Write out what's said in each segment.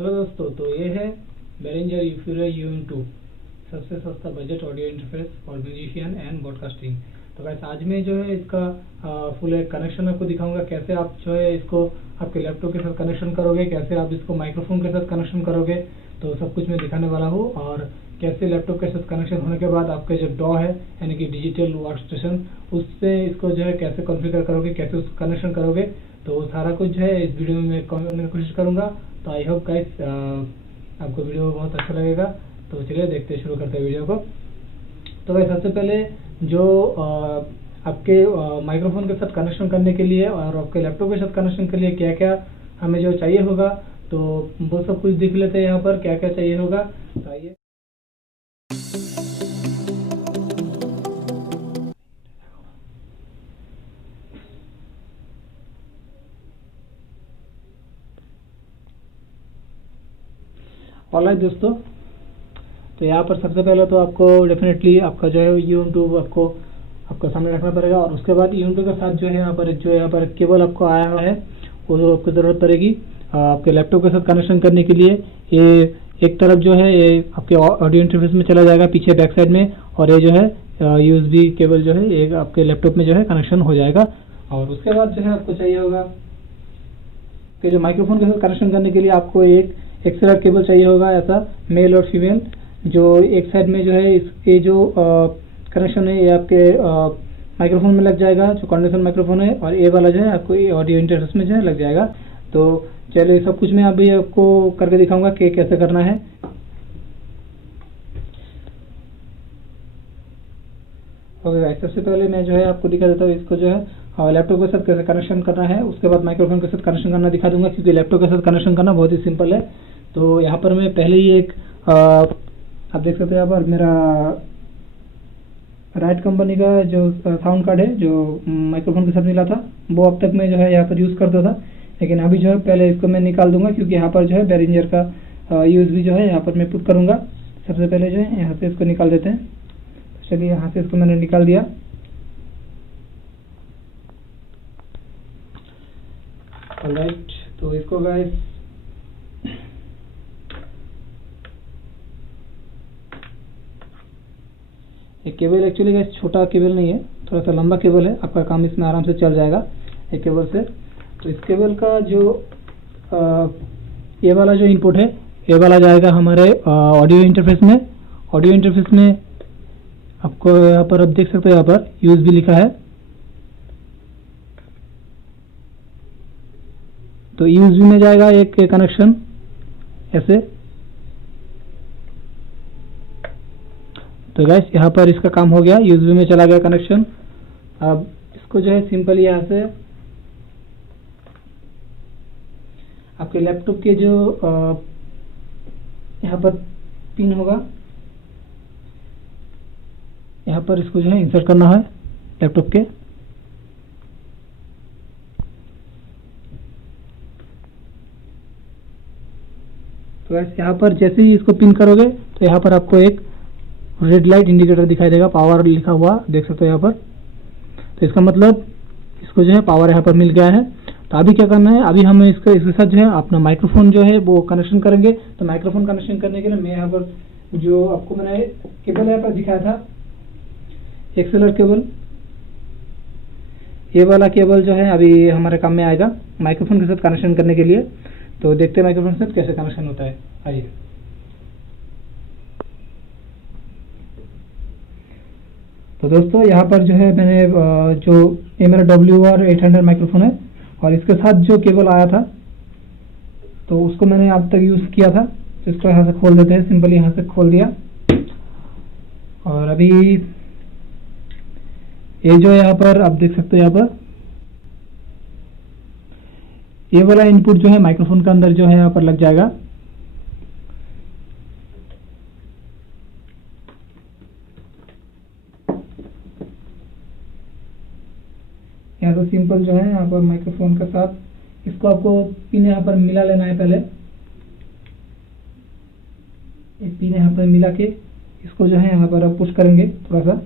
Hello दोस्तों, तो ये है Behringer Euphoria UM2, सबसे सस्ता budget audio interface for musician and broadcasting. तो गाइस आज मैं जो है इसका फुल एक कनेक्शन आपको दिखाऊंगा, कैसे आप जो है इसको आपके लैपटॉप के साथ कनेक्शन करोगे, कैसे आप इसको माइक्रोफोन के साथ कनेक्शन करोगे, तो सब कुछ मैं दिखाने वाला हूँ। और कैसे लैपटॉप के साथ कनेक्शन होने के बाद आपके जो डॉ है यानी कि डिजिटल वर्क स्टेशन, उससे इसको जो है कैसे कॉन्फ़िगर करोगे, कैसे उसको कनेक्शन करोगे, तो सारा कुछ जो है इस वीडियो में मैं करने की कोशिश करूँगा। तो आई होप गाइस आपको वीडियो बहुत अच्छा लगेगा। तो चलिए देखते शुरू करते हैं वीडियो को। तो गाइस सबसे पहले जो आपके माइक्रोफोन के साथ कनेक्शन करने के लिए और आपके लैपटॉप के साथ कनेक्शन के लिए क्या क्या हमें जो चाहिए होगा, तो वो सब कुछ देख लेते हैं यहाँ पर क्या क्या चाहिए होगा। तो आइए ऑलराइट दोस्तों, तो यहाँ पर सबसे पहले तो आपको डेफिनेटली आपका जो है UM2 आपको सामने रखना पड़ेगा। और उसके बाद UM2 के साथ जो है यहाँ पर केबल आपको आया हुआ है, वो आपको ज़रूरत पड़ेगी आपके लैपटॉप के साथ कनेक्शन करने के लिए। ये एक तरफ जो है ये आपके ऑडियो इंटरफेस में चला जाएगा पीछे बैक साइड में, और ये जो है USB केबल जो है ये आपके लैपटॉप में जो है कनेक्शन हो जाएगा। और उसके बाद जो है आपको चाहिए होगा कि जो माइक्रोफोन के साथ कनेक्शन करने के लिए आपको एक एक्सएलआर केबल चाहिए होगा, ऐसा मेल और फीमेल, जो एक साइड में जो है ये जो कनेक्शन है ये आपके माइक्रोफोन में लग जाएगा, जो कंडेंसर माइक्रोफोन है, और ये वाला जो है आपको ऑडियो इंटरफेस में जो है लग जाएगा। तो चलिए सब कुछ मैं अभी आपको करके दिखाऊंगा कि कैसे करना है। ओके, सबसे पहले मैं जो है आपको दिखा देता हूँ इसको जो है लैपटॉप के साथ कैसे कनेक्शन करना है, उसके बाद माइक्रोफोन के साथ कनेक्शन करना दिखा दूंगा, क्योंकि लैपटॉप के साथ कनेक्शन करना बहुत ही सिंपल है। तो यहाँ पर मैं पहले ही एक आप देख सकते हैं यहाँ पर मेरा राइट कंपनी का जो साउंड कार्ड है जो माइक्रोफोन के साथ मिला था, वो अब तक मैं जो है यहाँ पर यूज़ करता था, लेकिन अभी जो है पहले इसको मैं निकाल दूंगा, क्योंकि यहाँ पर जो है Behringer का USB जो है यहाँ पर मैं पुट करूँगा। सबसे पहले जो है यहाँ से इसको निकाल देते हैं। चलिए यहाँ से इसको मैंने निकाल दिया। ऑलराइट, तो इसको गाइस एक केबल एक्चुअली गाइस छोटा केबल नहीं है, थोड़ा सा लंबा केबल है, आपका काम इसमें आराम से चल जाएगा एक केबल से। तो इस केबल का जो ये वाला जो इनपुट है ये वाला जाएगा हमारे ऑडियो इंटरफेस में। ऑडियो इंटरफेस में आपको यहाँ पर आप देख सकते हो यहाँ पर USB लिखा है, तो USB में जाएगा एक कनेक्शन ऐसे। तो गाइस यहाँ पर इसका काम हो गया, USB में चला गया कनेक्शन। अब इसको जो है सिंपल यहाँ से आपके लैपटॉप के जो यहाँ पर पिन होगा, यहाँ पर इसको जो है इंसर्ट करना है लैपटॉप के। तो यहाँ पर जैसे ही इसको पिन करोगे तो यहाँ पर आपको एक रेड लाइट इंडिकेटर दिखाई देगा, पावर लिखा हुआ देख सकते हो यहाँ पर। तो इसका मतलब इसको जो है पावर यहाँ पर मिल गया है। तो अभी क्या करना है, अभी हम इसके साथ जो है अपना माइक्रोफोन जो है वो कनेक्शन करेंगे। तो माइक्रोफोन कनेक्शन करने के लिए मैं यहाँ पर जो आपको मैंने केबल यहाँ पर दिखाया था एक्सएलआर केबल, ये वाला केबल जो है अभी हमारे काम में आएगा माइक्रोफोन के साथ कनेक्शन करने के लिए। तो देखते हैं माइक्रोफोन के साथ कैसे कनेक्शन होता है। आइए, तो दोस्तों यहाँ पर जो है मैंने जो ये मेरा WR800 माइक्रोफोन है, और इसके साथ जो केबल आया था तो उसको मैंने अब तक यूज़ किया था। तो इसको यहाँ से खोल देते हैं, सिंपली यहाँ से खोल दिया। और अभी ये जो यहाँ पर आप देख सकते हो यहाँ पर ये वाला इनपुट जो है माइक्रोफोन के अंदर जो है यहाँ पर लग जाएगा। यहाँ से सिंपल जो है यहाँ पर माइक्रोफोन के साथ इसको आपको पिन यहाँ पर मिला लेना है। पहले एक पिन यहाँ पर मिला के इसको जो है यहाँ पर आप पुश करेंगे, थोड़ा सा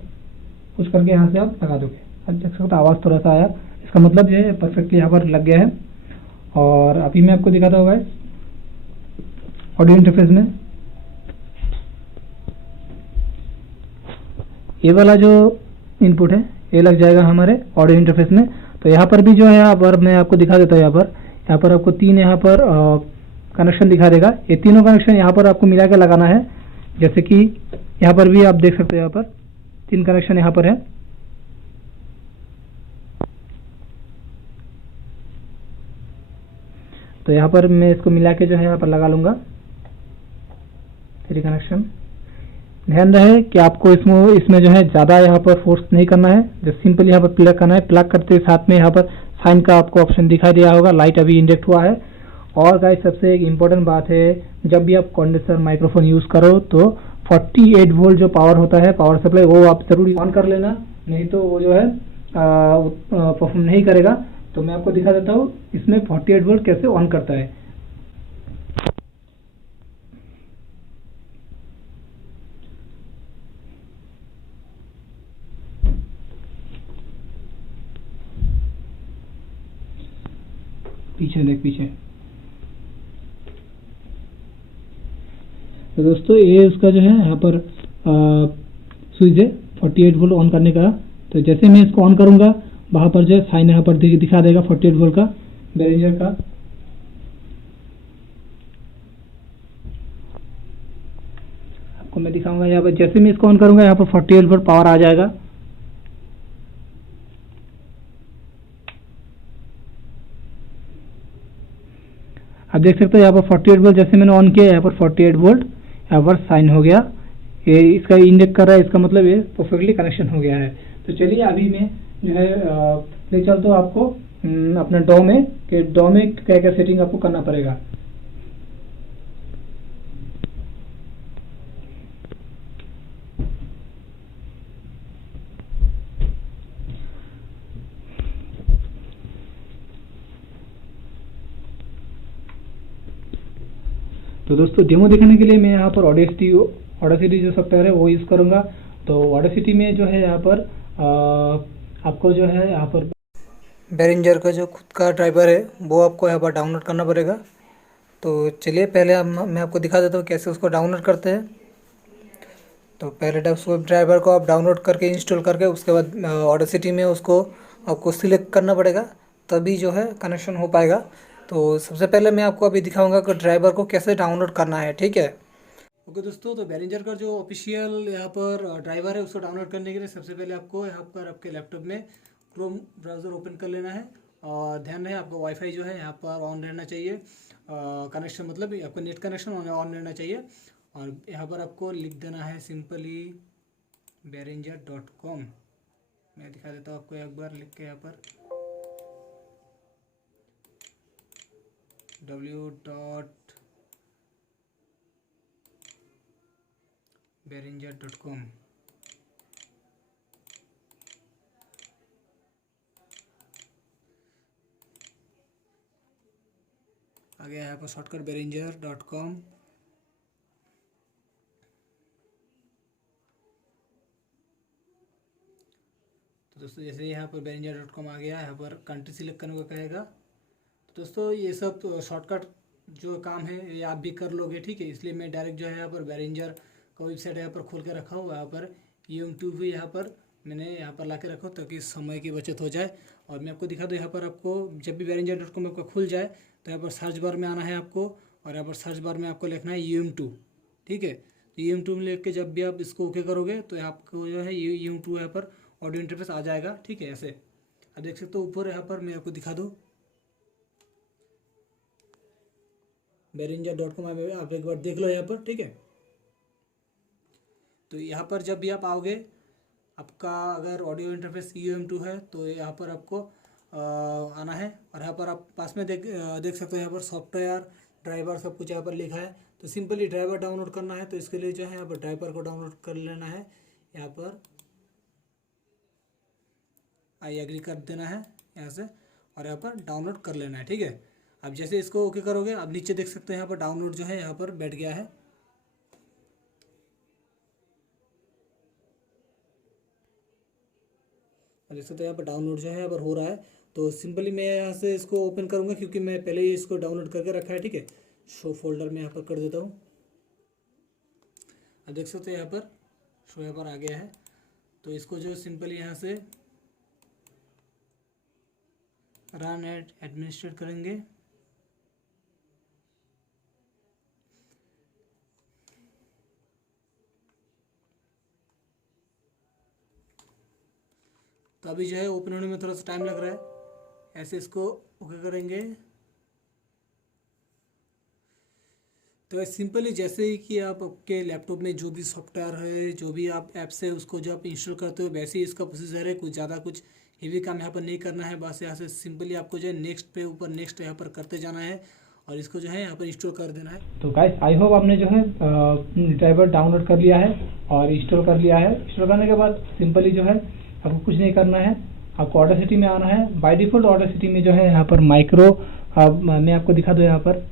पुश करके यहाँ से आप लगा दोगे। आप देख सकते हो आवाज़ थोड़ा सा आया, इसका मतलब ये परफेक्टली यहाँ पर लग गया है। और अभी मैं आपको दिखाता हूँ गाइस, ऑडियो इंटरफेस में ये वाला जो इनपुट है ये लग जाएगा हमारे ऑडियो इंटरफेस में। तो यहाँ पर भी जो है यहाँ पर मैं आपको दिखा देता हूँ। यहाँ पर आपको तीन यहाँ पर कनेक्शन दिखा देगा। ये तीनों कनेक्शन यहाँ पर आपको मिला के लगाना है। जैसे कि यहाँ पर भी आप देख सकते हो, यहाँ पर तीन कनेक्शन यहाँ पर है। तो यहाँ पर मैं इसको मिला के जो है यहाँ पर लगा लूँगा 3 कनेक्शन। ध्यान रहे कि आपको इसमें जो है ज़्यादा यहाँ पर फोर्स नहीं करना है, जस्ट सिंपल यहाँ पर प्लग करना है। प्लग करते साथ में यहाँ पर साइन का आपको ऑप्शन दिखाई दिया होगा, लाइट अभी इंजेक्ट हुआ है। और गाइस सबसे एक इम्पोर्टेंट बात है, जब भी आप कंडेंसर माइक्रोफोन यूज़ करो तो 48 वोल्ट जो पावर होता है, पावर सप्लाई, वो आप जरूर ऑन कर लेना, नहीं तो वो जो है परफॉर्म नहीं करेगा। तो मैं आपको दिखा देता हूँ इसमें 48 वोल्ट कैसे ऑन करता है। पीछे देख, पीछे। तो दोस्तों ये उसका जो है यहाँ पर स्विच है 48 वोल्ट ऑन करने का। तो जैसे मैं इसको ऑन करूँगा, वहाँ पर जो है साइन यहाँ पर दिखा देगा 48 वोल्ट का बेरेंजर का। आपको मैं दिखाऊंगा यहाँ पर, जैसे मैं इसको ऑन करूँगा यहाँ पर 48 वोल्ट पावर आ जाएगा। आप देख सकते हो यहाँ पर 48 वोल्ट जैसे मैंने ऑन किया, यहाँ पर 48 वोल्ट यहाँ पर साइन हो गया। ये इसका इंडिकेट कर रहा है, इसका मतलब ये परफेक्टली कनेक्शन हो गया है। तो चलिए अभी मैं जो है ले चलता हूँ आपको अपने डॉ में, कि डॉ में क्या क्या सेटिंग आपको करना पड़ेगा। तो दोस्तों डेमो देखने के लिए मैं यहाँ पर ऑडेसिटी जो सॉफ्टवेयर है वो यूज़ करूँगा। तो ऑडेसिटी में जो है यहाँ पर आपको जो है यहाँ पर बेरेंजर का जो खुद का ड्राइवर है वो आपको यहाँ पर डाउनलोड करना पड़ेगा। तो चलिए पहले मैं आपको दिखा देता हूँ कैसे उसको डाउनलोड करते हैं। तो पहले उसको ड्राइवर को आप डाउनलोड करके इंस्टॉल करके उसके बाद ऑडेसिटी में उसको आपको सिलेक्ट करना पड़ेगा, तभी जो है कनेक्शन हो पाएगा। तो सबसे पहले मैं आपको अभी दिखाऊंगा कि ड्राइवर को कैसे डाउनलोड करना है, ठीक है। ओके दोस्तों, तो बेरेंजर का जो ऑफिशियल यहाँ पर ड्राइवर है उसको डाउनलोड करने के लिए सबसे पहले आपको यहाँ पर आपके लैपटॉप में क्रोम ब्राउज़र ओपन कर लेना है। और ध्यान रहे आपका वाईफाई जो है यहाँ पर ऑन रहना चाहिए, कनेक्शन मतलब आपका नेट कनेक्शन ऑन रहना चाहिए। और यहाँ पर आपको लिख देना है सिंपली behringer.com। मैं दिखा देता हूँ आपको एक बार लिख के, यहाँ पर www.behringer.com। आ गया यहाँ पर शॉर्टकट behringer.com। तो दोस्तों जैसे यहाँ पर behringer.com आ गया, यहाँ पर कंट्री सिलेक्ट करने को कहेगा। तो दोस्तों ये सब शॉर्टकट जो काम है ये आप भी कर लोगे, ठीक है। इसलिए मैं डायरेक्ट जो है यहाँ पर behringer का वेबसाइट यहाँ पर खोल के रखा हूँ। यहाँ पर YouTube भी यहाँ पर मैंने यहाँ पर ला के रखा हूँ ताकि समय की बचत हो जाए। और मैं आपको दिखा दूँ, यहाँ पर आपको जब भी behringer.com आपका खुल जाए तो यहाँ पर सर्च बार में आना है आपको, और यहाँ पर सर्च बार में आपको लिखना है UM2, ठीक है। तो UM2 में लिख के जब भी आप इसको ओके करोगे तो आपको जो है UM2 यहाँ पर ऑडियो इंटरफेस आ जाएगा, ठीक है। ऐसे आप देख सकते हो ऊपर यहाँ पर, मैं आपको दिखा दूँ behringer.com आप एक बार देख लो यहाँ पर, ठीक है। तो यहाँ पर जब भी आप आओगे, आपका अगर ऑडियो इंटरफेस UM2 है तो यहाँ पर आपको आना है। और यहाँ पर आप पास में देख सकते हो यहाँ पर सॉफ्टवेयर ड्राइवर सब कुछ यहाँ पर लिखा है। तो सिंपली ड्राइवर डाउनलोड करना है, तो इसके लिए जो है यहाँ पर ड्राइवर को डाउनलोड कर लेना है। यहाँ पर आई एग्री कर देना है यहाँ से, और यहाँ पर डाउनलोड कर लेना है, ठीक है। अब जैसे इसको ओके करोगे, आप नीचे देख सकते हैं यहाँ पर डाउनलोड जो है यहाँ पर बैठ गया है। देख सकते हैं यहाँ पर डाउनलोड जो है यहाँ पर हो रहा है। तो सिंपली मैं यहाँ से इसको ओपन करूँगा क्योंकि मैं पहले ही इसको डाउनलोड करके रखा है, ठीक है। शो फोल्डर में यहाँ पर कर देता हूँ। अब देख सकते हो यहाँ पर शो यहाँ पर आ गया है। तो इसको जो सिंपली यहाँ से रन एंड एडमिनिस्ट्रेट करेंगे। तो अभी जो है ओपन होने में थोड़ा सा टाइम लग रहा है। ऐसे इसको ओके करेंगे। तो सिंपली जैसे ही कि आप आपके लैपटॉप में जो भी सॉफ्टवेयर है, जो भी आप ऐप्स है, उसको जो आप इंस्टॉल करते हो वैसे ही इसका प्रोसीजर है। कुछ ज़्यादा कुछ हेवी काम यहाँ पर नहीं करना है। बस यहाँ से सिंपली आपको जो है नेक्स्ट पे ऊपर नेक्स्ट यहाँ पर करते जाना है और इसको जो है यहाँ पर इंस्टॉल कर देना है। तो गाइस आई होप आपने जो है ड्राइवर डाउनलोड कर लिया है और इंस्टॉल कर लिया है। इंस्टॉल करने के बाद सिंपली जो है आपको कुछ नहीं करना है, आपको ऑडेसिटी में आना है। बाय डिफॉल्ट ऑडेसिटी में जो है यहाँ पर माइक्रो, मैं आपको दिखा दूँ यहाँ पर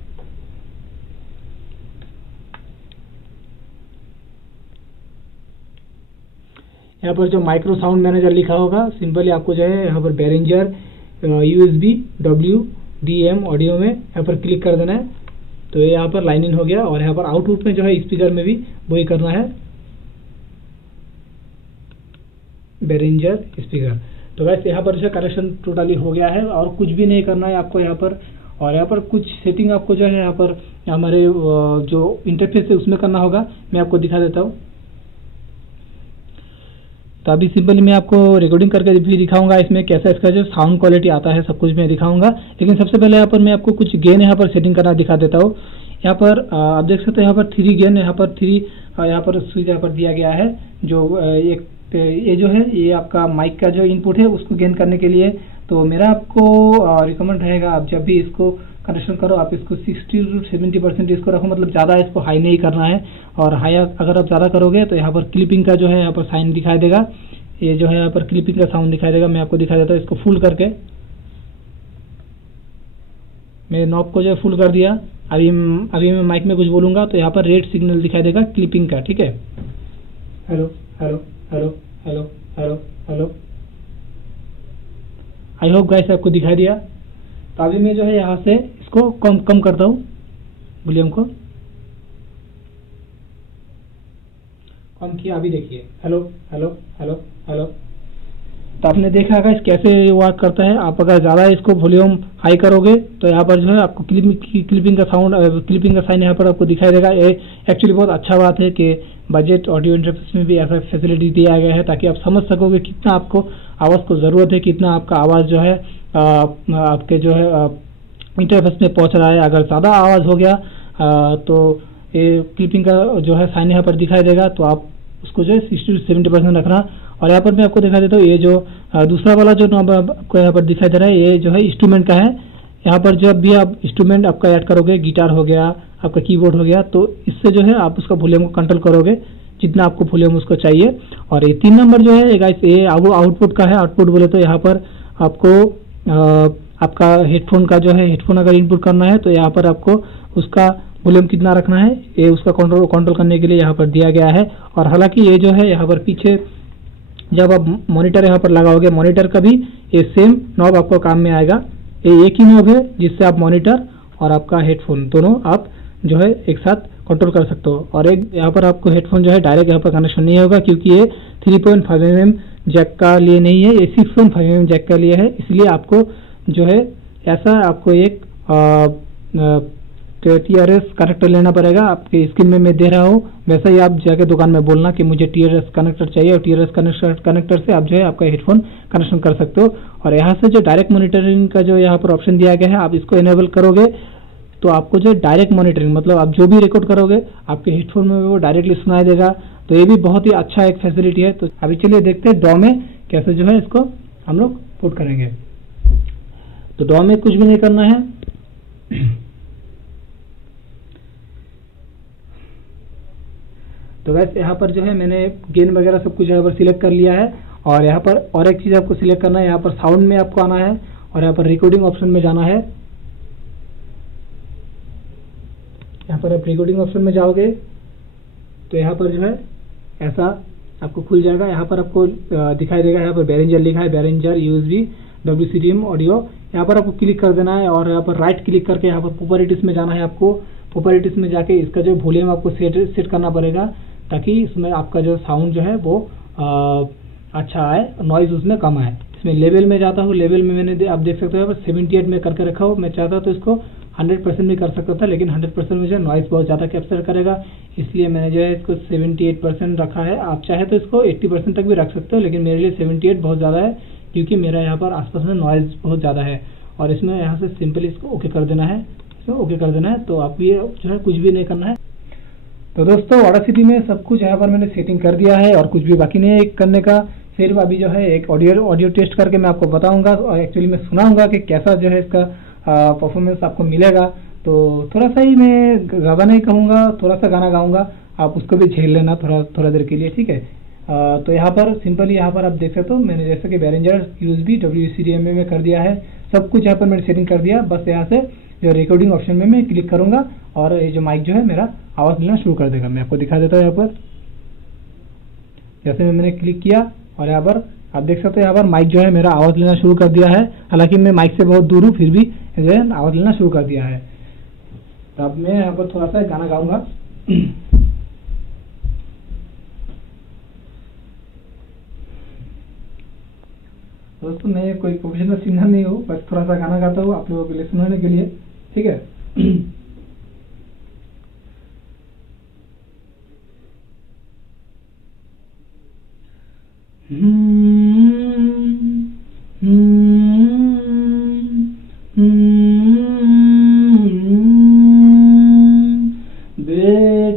जो माइक्रो साउंड मैनेजर लिखा होगा, सिंपली आपको जो है यहाँ पर Behringer USB WDM ऑडियो में यहाँ पर क्लिक कर देना है। तो ये यहाँ पर लाइन इन हो गया और यहाँ पर आउटपुट में जो है स्पीकर में भी वही करना है, Behringer स्पीकर। तो वैसे यहाँ पर जो कनेक्शन टोटली हो गया है और कुछ भी नहीं करना है आपको यहाँ पर। और यहाँ पर कुछ सेटिंग आपको जो है यहाँ पर हमारे जो इंटरफेस है उसमें करना होगा, मैं आपको दिखा देता हूँ। तो अभी सिंपली मैं आपको रिकॉर्डिंग करके भी दिखाऊंगा इसमें कैसा इसका जो साउंड क्वालिटी आता है, सब कुछ मैं दिखाऊंगा। लेकिन सबसे पहले यहाँ पर मैं आपको कुछ गेन यहाँ पर सेटिंग करना दिखा देता हूँ। यहाँ पर आप देख सकते हो यहाँ पर 3 गेन, यहाँ पर 3 यहाँ पर स्विच यहाँ पर दिया गया है। जो एक ये जो है ये आपका माइक का जो इनपुट है उसको गेन करने के लिए। तो मेरा आपको रिकमेंड रहेगा, आप जब भी इसको कनेक्शन करो आप इसको 60 to 70% इसको रखो, मतलब ज़्यादा इसको हाई नहीं करना है। और हाई अगर आप ज़्यादा करोगे तो यहाँ पर क्लिपिंग का जो है यहाँ पर साइन दिखाई देगा, ये जो है यहाँ पर क्लिपिंग का साउंड दिखाई देगा। मैं आपको दिखा देता हूँ इसको फुल करके। मैं नॉब को जो है फुल कर दिया। अभी मैं माइक में कुछ बोलूँगा तो यहाँ पर रेड सिग्नल दिखाई देगा क्लिपिंग का, ठीक है। Hello hello hello hello hello hello, I hope guys आपको दिखाई दिया। तो अभी मैं जो है यहाँ से इसको कम करता हूँ, वॉल्यूम को कम किया। अभी देखिए हेलो हेलो हेलो हेलो। तो आपने देखा गाइस कैसे वर्क करता है। आप अगर ज़्यादा इसको वॉल्यूम हाई करोगे तो यहाँ पर जो है आपको क्लिपिंग का साउंड, क्लिपिंग का साइन यहाँ पर आपको दिखाई देगा। ये एक्चुअली बहुत अच्छा बात है कि बजट ऑडियो इंटरफेस में भी ऐसा फैसिलिटी दिया गया है ताकि आप समझ सकोगे कितना आपको आवाज़ को ज़रूरत है, कितना आपका आवाज़ जो है आपके जो है इंटरफेस में पहुंच रहा है। अगर ज़्यादा आवाज़ हो गया तो ये क्लिपिंग का जो है साइन यहाँ पर दिखाई देगा। तो आप उसको जो है 60 to 70% रखना। और यहाँ पर मैं आपको दिखा देता हूँ, ये जो दूसरा वाला जो आपको यहाँ पर दिखाई दे रहा है ये जो है इंस्ट्रूमेंट का है। यहाँ पर जब भी आप इंस्ट्रूमेंट आपका ऐड करोगे, गिटार हो गया, आपका कीबोर्ड हो गया, तो इससे जो है आप उसका वॉल्यूम को कंट्रोल करोगे जितना आपको वॉल्यूम उसको चाहिए। और ये 3 नंबर जो है गाइस ये आउटपुट का है। आउटपुट बोले तो यहाँ पर आपको आपका हेडफोन का जो है, हेडफोन अगर इनपुट करना है तो यहाँ पर आपको उसका वॉल्यूम कितना रखना है ये उसका कंट्रोल करने के लिए यहाँ पर दिया गया है। और हालांकि ये जो है यहाँ पर पीछे जब आप मॉनिटर यहाँ पर लगाओगे, मॉनिटर का भी ये सेम नॉब आपको काम में आएगा। ये एक ही नॉब है जिससे आप मॉनिटर और आपका हेडफोन दोनों आप जो है एक साथ कंट्रोल कर सकते हो। और एक यहाँ पर आपको हेडफोन जो है डायरेक्ट यहाँ पर कनेक्शन नहीं होगा क्योंकि ये 3.5 mm जैक का लिए नहीं है, ये 6.5 mm जैक का लिए है। इसलिए आपको जो है ऐसा आपको एक TRS कनेक्टर लेना पड़ेगा। आपके स्क्रीन में मैं दे रहा हूँ वैसा ही आप जाके दुकान में बोलना कि मुझे TRS कनेक्टर चाहिए और TRS कनेक्टर से आप जो है आपका हेडफोन कनेक्शन कर सकते हो। और यहाँ से जो डायरेक्ट मॉनिटरिंग का जो यहाँ पर ऑप्शन दिया गया है, आप इसको इनेबल करोगे तो आपको जो डायरेक्ट मॉनिटरिंग, मतलब आप जो भी रिकॉर्ड करोगे आपके हेडफोन में वो डायरेक्टली सुनाई देगा। तो ये भी बहुत ही अच्छा एक फैसिलिटी है। तो अभी चलिए देखते हैं डॉ में कैसे जो है इसको हम लोग पुट करेंगे। तो डॉ में कुछ भी नहीं करना है। तो वैसे यहाँ पर जो है मैंने गेन वगैरह सब कुछ यहाँ पर सिलेक्ट कर लिया है। और यहाँ पर और एक चीज़ आपको सिलेक्ट करना है, यहाँ पर साउंड में आपको आना है और यहाँ पर रिकॉर्डिंग ऑप्शन में जाना है। यहाँ पर आप रिकॉर्डिंग ऑप्शन में जाओगे तो यहाँ पर जो है ऐसा आपको खुल जाएगा। यहाँ पर आपको दिखाई देगा, यहाँ पर Behringer लिखा है, Behringer USB WCDM ऑडियो यहाँ पर आपको क्लिक कर देना है और यहाँ पर राइट क्लिक करके यहाँ पर प्रॉपर्टीज में जाना है आपको। प्रॉपर्टीज में जाके इसका जो वॉल्यूम आपको सेट करना पड़ेगा, ताकि इसमें आपका जो साउंड जो है वो अच्छा आए, नॉइज उसमें कम आए। इसमें लेवल में जाता हूँ, लेवल में मैंने आप देख सकते हो 78 में करके रखा हो। मैं चाहता तो इसको 100% भी कर सकता था, लेकिन 100% में जो नॉइज बहुत ज़्यादा कैप्चर करेगा, इसलिए मैंने जो है इसको 78% रखा है। आप चाहे तो इसको 80% तक भी रख सकते हो, लेकिन मेरे लिए 78 बहुत ज़्यादा है, क्योंकि मेरा यहाँ पर आसपास में नॉइज बहुत ज़्यादा है। और इसमें यहाँ से सिंपली इसको ओके कर देना है, इसको ओके कर देना है। तो आप ये जो है कुछ भी नहीं करना है। तो दोस्तों ऑडासिटी में सब कुछ यहाँ पर मैंने सेटिंग कर दिया है और कुछ भी बाकी नहीं है करने का। सिर्फ अभी जो है एक ऑडियो टेस्ट करके मैं आपको बताऊंगा और एक्चुअली मैं सुनाऊंगा कि कैसा जो है इसका परफॉर्मेंस आपको मिलेगा। तो थोड़ा सा ही मैं ज़्यादा नहीं कहूँगा, थोड़ा सा गाना गाऊंगा, आप उसको भी झेल लेना थोड़ा देर के लिए, ठीक है। तो यहाँ पर सिंपली यहाँ पर आप देख सकते हो मैंने जैसे कि Behringer USB WCDMA में कर दिया है, सब कुछ यहाँ पर मैंने सेटिंग कर दिया। बस यहाँ से जो रिकॉर्डिंग ऑप्शन में मैं क्लिक करूंगा और ये जो माइक जो है मेरा आवाज़ लेना शुरू कर देगा। मैं आपको दिखा देता हूँ। यहाँ पर जैसे मैंने क्लिक किया और यहाँ पर आप देख सकते हो यहाँ पर माइक जो है मेरा आवाज़ लेना शुरू कर दिया है। हालांकि मैं माइक से बहुत दूर हूँ, फिर भी आवाज़ लेना शुरू कर दिया है। तो अब मैं यहाँ पर थोड़ा सा गाना गाऊंगा। दोस्तों मैं कोई प्रोफेशनल सिंगर नहीं हूँ, बस थोड़ा सा गाना गाता हूँ आप लोगों के लिए सुनाने के लिए, ठीक है।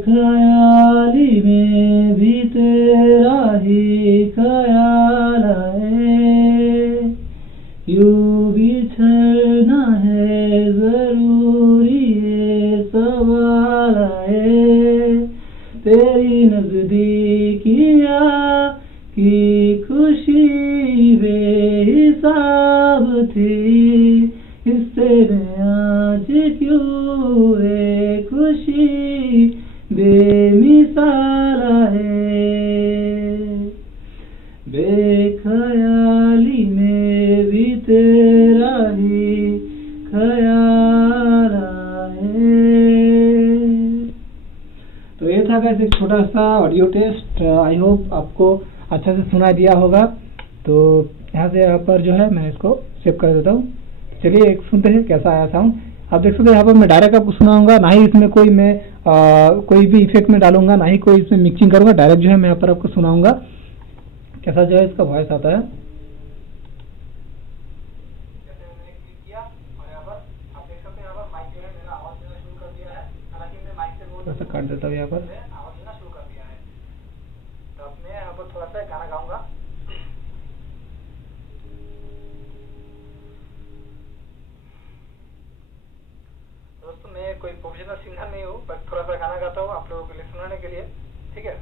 बेख्याली में भी तेरा ही ख्याल आए, यूं बिछड़ना है जरूरी है सवाल आए, तेरी नजदीकिया की खुशी बेहिसाब थी, इससे मैं आज क्यों है खुशी बेमिसाल है, बेख्याली में भी तेरा ही ख्याल आए। तो ये था गाइस एक छोटा सा ऑडियो टेस्ट। आई होप आपको अच्छा से सुना दिया होगा। तो यहाँ पर जो है मैं इसको सेव कर देता हूँ। चलिए एक सुनते हैं कैसा आया साउंड। आप देख सकते हैं यहाँ पर मैं डायरेक्ट आपको सुनाऊंगा, ना ही इसमें कोई मैं कोई भी इफेक्ट में डालूंगा, ना ही कोई इसमें मिक्सिंग करूंगा। डायरेक्ट जो है मैं यहाँ पर आपको सुनाऊंगा कैसा जो है इसका वॉइस आता है। थोड़ा सा काट देता हूँ यहाँ पर। तो अब मैं यहाँ पर थोड़ा सा गाना गाऊंगा। दोस्तों मैं कोई प्रोफेशनल सिंगर नहीं हूँ, बस थोड़ा सा गाना गाता हूँ आप लोगों के लिए सुनाने के लिए, ठीक है।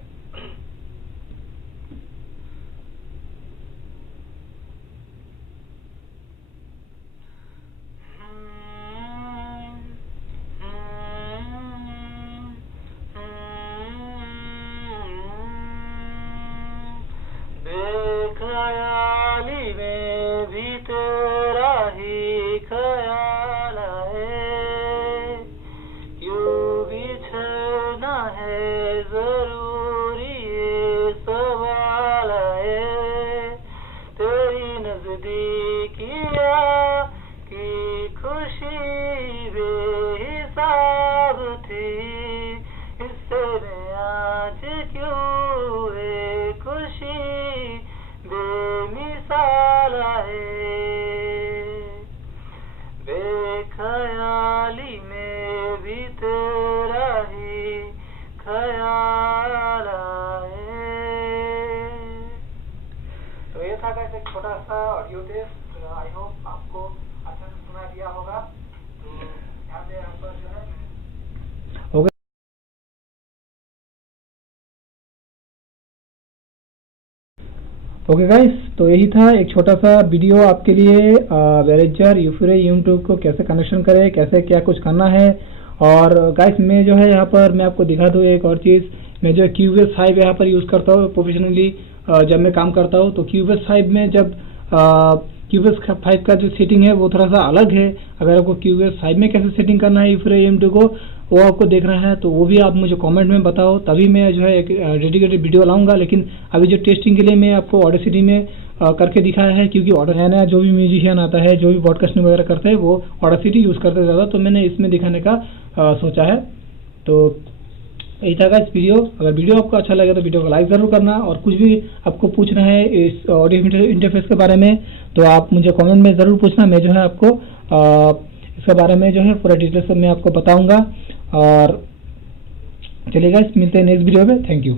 बेख्याली में भी तेरा ही ख्याल आए, यूं बिछड़ना है जरूरी है सवाल आए, तेरी नजदीकिया की खुशी बेहिसाब थी, इससे मैं आज क्यों है खुशी बेमिसाल है, बेख्याली में भी तेरा ही ख्याल आए। तो ये था गाइस एक छोटा सा ऑडियो टेस्ट। आई होप आपको अच्छा से सुना दिया होगा। तो यहाँ पर जो है ओके गाइस, तो यही था एक छोटा सा वीडियो आपके लिए Behringer U-Fury U2 को कैसे कनेक्शन करें, कैसे क्या कुछ करना है। और गाइस मैं जो है यहाँ पर मैं आपको दिखा दूँ एक और चीज़। मैं जो Cubase 5 यहाँ पर यूज़ करता हूँ प्रोफेशनली। जब मैं काम करता हूँ तो Cubase 5 में जब QoS 5 का जो सेटिंग है वो थोड़ा सा अलग है। अगर आपको QoS 5 में कैसे सेटिंग करना है eFury AM2 को वो आपको देखना है तो वो भी आप मुझे कमेंट में बताओ, तभी मैं जो है एक डेडिकेटेड वीडियो लाऊंगा। लेकिन अभी जो टेस्टिंग के लिए मैं आपको ऑडेसिटी में करके दिखाया है, क्योंकि नया जो भी म्यूजिशियन आता है, जो भी पॉडकास्टिंग वगैरह करते हैं वो ऑडेसिटी यूज़ करते हैं ज़्यादा, तो मैंने इसमें दिखाने का सोचा है। तो यही था इस वीडियो। अगर वीडियो आपको अच्छा लगे तो वीडियो को लाइक ज़रूर करना, और कुछ भी आपको पूछना है इस ऑडियो इंटरफेस के बारे में तो आप मुझे कमेंट में ज़रूर पूछना। मैं जो है आपको इसके बारे में जो है पूरा डिटेल्स में आपको बताऊंगा। और चलिए गाइस, मिलते हैं नेक्स्ट वीडियो में। Thank you.